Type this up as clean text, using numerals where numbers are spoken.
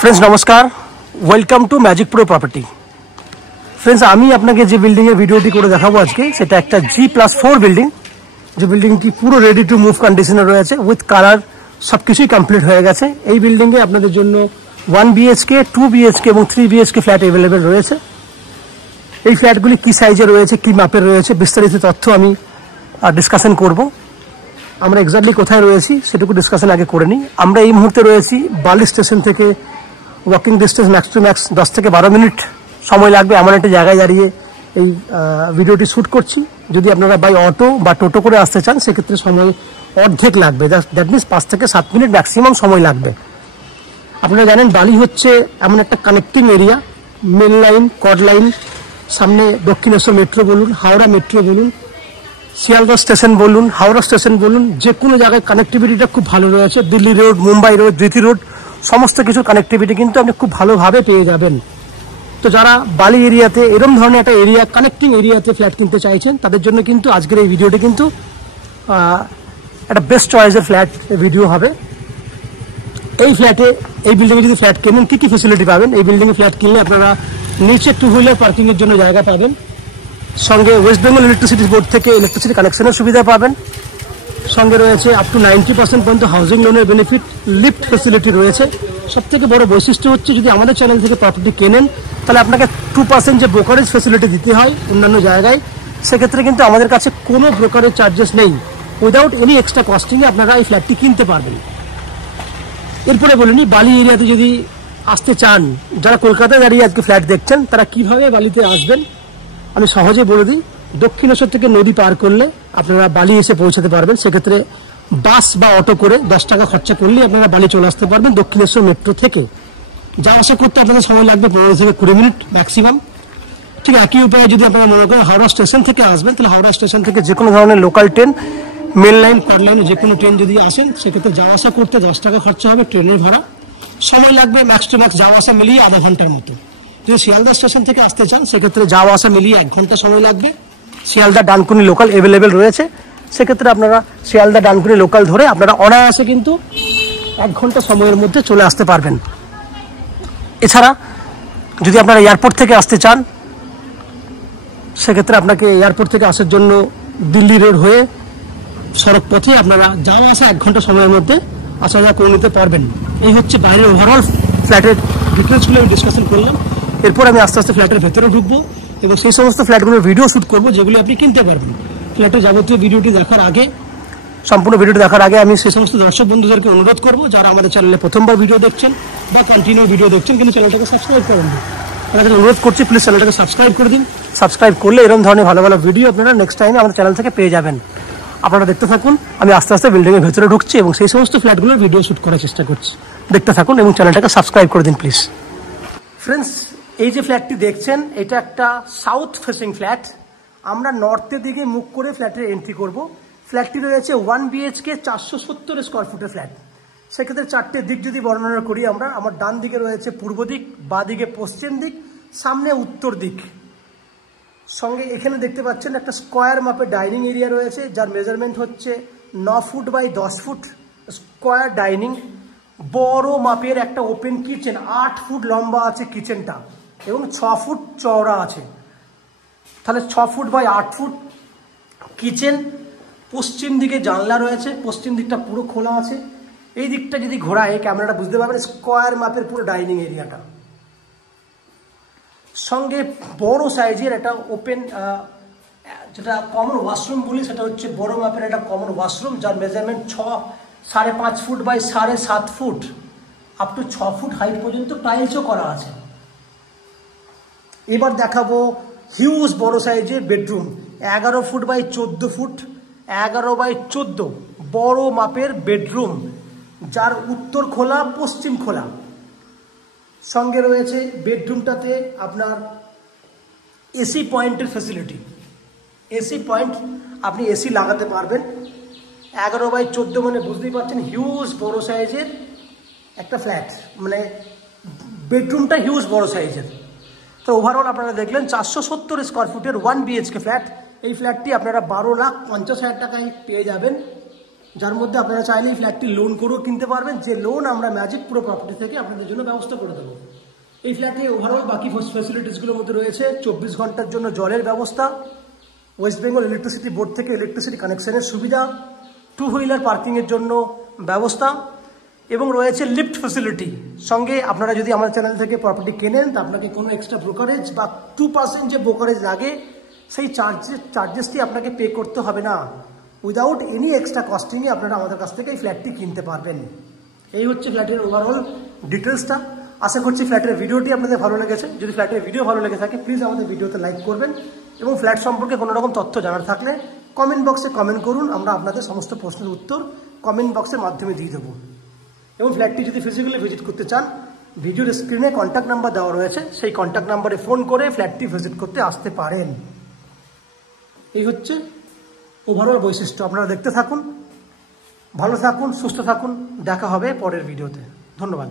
Friends नमस्कार welcome to magic pro property. Friends आमी आपनाके जे बिल्डिंगेर भिडियोटी करे देखाबो आजके सेटा एकटा G+4 बिल्डिंग, जो बिल्डिंगटी पुरो रेडी टू मुव कंडिशने रयेछे उइथ कालार सबकिछुई कमप्लीट हये गेछे। एई बिल्डिंगे आपनादेर जोन्नो 1 BHK 2 BHK এবং 3 BHK फ्लैट अवेलेबल रयेछे। এই ফ্ল্যাটগুলি কি সাইজে রয়েছে, কি মাপের রয়েছে, বিস্তারিত তথ্য আমি ডিসকাশন করব। আমরা এক্স্যাক্টলি কোথায় রয়েছি সেটুকু ডিসকাশন আগে করে নিই। আমরা এই মুহূর্তে রয়েছি বালি স্টেশন থেকে walking distance max to max 10 থেকে 12 মিনিট সময় লাগবে এমন একটা জায়গায় দাঁড়িয়ে এই ভিডিওটি শ্যুট করছি। যদি আপনারা বাই অটো বা টোটো করে আসতে চান সেক্ষেত্রে সময় অর্ধেক লাগবে, দ্যাট মিনস 5 থেকে 7 মিনিট ম্যাক্সিমাম সময় লাগবে। আপনারা জানেন বালি হচ্ছে এমন একটা কানেক্টিং এরিয়া, মেন লাইন, কড লাইন, সামনে দক্ষিণেশ্বর মেট্রো বলুন, হাওড়া মেট্রো বলুন, শিয়ালদহ স্টেশন বলুন, হাওড়া স্টেশন বলুন, যে কোনো জায়গায় কানেক্টিভিটিটা খুব ভালো রয়েছে। Delhi road, Mumbai road, GT road সমস্ত কিছু কানেক্টিভিটি কিন্তু আপনি খুব ভালোভাবে পেয়ে যাবেন। তো যারা বালি এরিয়াতে এরকম ধরনের একটা এরিয়া কানেক্টিং এরিয়াতে ফ্ল্যাট কিনতে চাইছেন তাদের জন্য কিন্তু আজকের এই ভিডিওটি কিন্তু একটা বেস্ট চয়েসের ফ্ল্যাট ভিডিও হবে। এই ফ্ল্যাটে এই বিল্ডিংয়ে যদি ফ্ল্যাট কেনেন কী কী ফেসিলিটি পাবেন, এই বিল্ডিংয়ে ফ্ল্যাট কিনলে আপনারা নিচে 2 হুইলার পার্কিংয়ের জন্য জায়গা পাবেন, সঙ্গে ওয়েস্ট বেঙ্গল ইলেকট্রিসিটি বোর্ড থেকে ইলেকট্রিসিটি কানেকশনের সুবিধা পাবেন, সঙ্গে রয়েছে আপ টু 90% পর্যন্ত হাউজিং লোনের বেনিফিট, লিফট ফেসিলিটি রয়েছে। সবথেকে বড় বৈশিষ্ট্য হচ্ছে যদি আমাদের চ্যানেল থেকে প্রপার্টি কেনেন তাহলে আপনাকে 2% যে ব্রোকারেজ ফেসিলিটি দিতে হয় অন্যান্য জায়গায়, সেক্ষেত্রে কিন্তু আমাদের কাছে কোনো ব্রোকারেজ চার্জেস নেই। উইদাউট এনি এক্সট্রা কস্টিংয়ে আপনারা এই ফ্ল্যাটটি কিনতে পারবেন। এরপরে বলিনি বালি এরিয়াতে যদি আসতে চান, যারা কলকাতায় দাঁড়িয়ে আজকে ফ্ল্যাট দেখছেন তারা কিভাবে বালিতে আসবেন আমি সহজে বলে দিই। দক্ষিণেশ্বর থেকে নদী পার করলে আপনারা বালি এসে পৌঁছাতে পারবেন। সেক্ষেত্রে বাস বা অটো করে 10 টাকা খরচা করলেই আপনারা বালি চলে আসতে পারবেন দক্ষিণেশ্বর মেট্রো থেকে। যাওয়া আসা করতে আপনাদের সময় লাগবে 15 থেকে 20 মিনিট ম্যাক্সিমাম। ঠিক একই উপায়ে যদি আপনারা মনে করেন হাওড়া স্টেশন থেকে আসবেন তাহলে হাওড়া স্টেশন থেকে যে কোনো ধরনের লোকাল ট্রেন, মেল লাইন, কড লাইনে যে কোনো ট্রেন যদি আসেন সেক্ষেত্রে যাওয়া আসা করতে 10 টাকা খরচা হবে ট্রেনের ভাড়া। সময় লাগবে ম্যাক্স টু ম্যাক্স যাওয়া আসা মিলিয়ে আধা ঘন্টার মতো। যদি শিয়ালদা স্টেশন থেকে আসতে চান সেক্ষেত্রে যাওয়া আসা মিলিয়ে 1 ঘন্টা সময় লাগবে। শিয়ালদা ডানকুনি লোকাল অ্যাভেলেবেল রয়েছে, সেক্ষেত্রে আপনারা শিয়ালদা ডানকুনি লোকাল ধরে আপনারা অনায়াসে কিন্তু 1 ঘন্টা সময়ের মধ্যে চলে আসতে পারবেন। এছাড়া যদি আপনারা এয়ারপোর্ট থেকে আসতে চান সেক্ষেত্রে আপনাকে এয়ারপোর্ট থেকে আসার জন্য দিল্লি রোড হয়ে সড়ক পথে আপনারা যাওয়া আসা 1 ঘন্টা সময়ের মধ্যে আসা যাওয়া করে নিতে পারবেন। এই হচ্ছে বাইরের ওভারঅল ফ্ল্যাটের ডিটেলসগুলো আমি ডিসকাশন করলাম। এরপর আমি আস্তে আস্তে ফ্ল্যাটের ভেতরে ঢুকবো এবং সেই সমস্ত ফ্ল্যাটগুলোর ভিডিও শ্যুট করবো যেগুলো আপনি কিনতে পারবেন। ফ্ল্যাটের যাবতীয় ভিডিওটি দেখার আগে, সম্পূর্ণ ভিডিওটি দেখার আগে আমি সেই সমস্ত দর্শক বন্ধুদেরকে অনুরোধ করবো যারা আমাদের চ্যানেলে প্রথমবার ভিডিও দেখছেন বা কন্টিনিউ ভিডিও দেখছেন কিন্তু চ্যানেলটাকে সাবস্ক্রাইব করেন না, তাদের অনুরোধ করছি প্লিজ চ্যানেলটাকে সাবস্ক্রাইব করে দিন। সাবস্ক্রাইব করলে এরকম ধরনের ভালো ভালো ভিডিও আপনারা নেক্সট টাইমে আমাদের চ্যানেল থেকে পেয়ে যাবেন। আপনারা দেখতে থাকুন, আমি আস্তে আস্তে বিল্ডিংয়ের ভেতরে ঢুকছি এবং সেই সমস্ত ফ্ল্যাটগুলোর ভিডিও শ্যুট করার চেষ্টা করছি। দেখতে থাকুন এবং চ্যানেলটাকে সাবস্ক্রাইব করে দিন প্লিজ। ফ্রেন্ডস এই যে ফ্ল্যাটটি দেখছেন এটা একটা সাউথ ফেসিং ফ্ল্যাট। আমরা নর্থের দিকে মুখ করে ফ্ল্যাটের এন্ট্রি করব। ফ্ল্যাটটি রয়েছে 1 BHK 470 স্কোয়ার ফুটের ফ্ল্যাট। সেক্ষেত্রে 4টে দিক যদি বর্ণনা করি আমরা, আমার ডান দিকে রয়েছে পূর্ব দিক, বাঁ দিকে পশ্চিম দিক, সামনে উত্তর দিক। সঙ্গে এখানে দেখতে পাচ্ছেন একটা স্কোয়ার মাপের ডাইনিং এরিয়া রয়েছে যার মেজারমেন্ট হচ্ছে 9 foot by 10 foot square dining. বড় মাপের একটা ওপেন কিচেন, 8 ফুট লম্বা আছে কিচেনটা এবং 6 ফুট চওড়া আছে। তাহলে 6 ফুট বাই 8 ফুট কিচেন। পশ্চিম দিকে জানলা রয়েছে, পশ্চিম দিকটা পুরো খোলা আছে। এই দিকটা যদি ঘোরায় ক্যামেরাটা বুঝতে পারবেন স্কোয়ার মাপের পুরো ডাইনিং এরিয়াটা। সঙ্গে বড় সাইজের একটা ওপেন যেটা কমন ওয়াশরুম বলি, সেটা হচ্ছে বড় মাপের একটা কমন ওয়াশরুম যার measurement 5.5 foot by 7.5 foot, up to 6 foot height পর্যন্ত টাইলসও করা আছে। এবার দেখাবো হিউজ বড় সাইজের bedroom, 11 foot by 14 foot, 11 by 14 বড় মাপের বেডরুম যার উত্তর খোলা পশ্চিম খোলা। সঙ্গে রয়েছে বেডরুমটাতে আপনার এসি পয়েন্টের ফ্যাসিলিটি, এসি পয়েন্ট আপনি এসি লাগাতে পারবেন। 11 বাই 14 মানে বুঝতেই পারছেন হিউজ বড় সাইজের একটা ফ্ল্যাট, মানে বেডরুমটা হিউজ বড় সাইজের। তো ওভারঅল আপনারা দেখলেন 470 স্কোয়ার ফুটের 1 BHK ফ্ল্যাট। এই ফ্ল্যাটটি আপনারা 12,50,000 টাকায় পেয়ে যাবেন যার মধ্যে আপনারা চাইলেই ফ্ল্যাটটি লোন করেও কিনতে পারবেন, যে লোন আমরা ম্যাজিক প্রো প্রপার্টি থেকে আপনাদের জন্য ব্যবস্থা করে দেবো। এই ফ্ল্যাটে ওভারঅল বাকি ফ্যাসিলিটিসগুলোর মধ্যে রয়েছে 24 ঘন্টার জন্য জলের ব্যবস্থা, ওয়েস্ট বেঙ্গল ইলেকট্রিসিটি বোর্ড থেকে ইলেকট্রিসিটি কানেকশনের সুবিধা, 2 হুইলার পার্কিংয়ের জন্য ব্যবস্থা এবং রয়েছে লিফট ফ্যাসিলিটি। সঙ্গে আপনারা যদি আমার চ্যানেল থেকে প্রপার্টি কেনেন তা আপনাকে কোনো এক্সট্রা ব্রোকারেজ বা 2% যে ব্রোকারেজ লাগে সেই চার্জেসটি আপনাকে পে করতে হবে না। উইদাউট এনি এক্সট্রা কস্টিংয়ে আপনারা আমাদের কাছ থেকে এই ফ্ল্যাটটি কিনতে পারবেন। এই হচ্ছে ফ্ল্যাটের ওভারঅল ডিটেলসটা। আশা করছি ফ্ল্যাটের ভিডিওটি আপনাদের ভালো লেগেছে। যদি ফ্ল্যাটের ভিডিও ভালো লেগে থাকে প্লিজ আমাদের ভিডিওতে লাইক করবেন এবং ফ্ল্যাট সম্পর্কে কোনো রকম তথ্য জানার থাকলে কমেন্ট বক্সে কমেন্ট করুন, আমরা আপনাদের সমস্ত প্রশ্নের উত্তর কমেন্ট বক্সের মাধ্যমে দিয়ে দেবো। এবং ফ্ল্যাটটি যদি ফিজিক্যালি ভিজিট করতে চান, ভিডিওর স্ক্রিনে কন্ট্যাক্ট নাম্বার দেওয়া রয়েছে, সেই কন্ট্যাক্ট নাম্বারে ফোন করে ফ্ল্যাটটি ভিজিট করতে আসতে পারেন। এই হচ্ছে ওভারঅল বৈশিষ্ট্য। আপনারা দেখতে থাকুন, ভালো থাকুন, সুস্থ থাকুন, দেখা হবে পরের ভিডিওতে। ধন্যবাদ।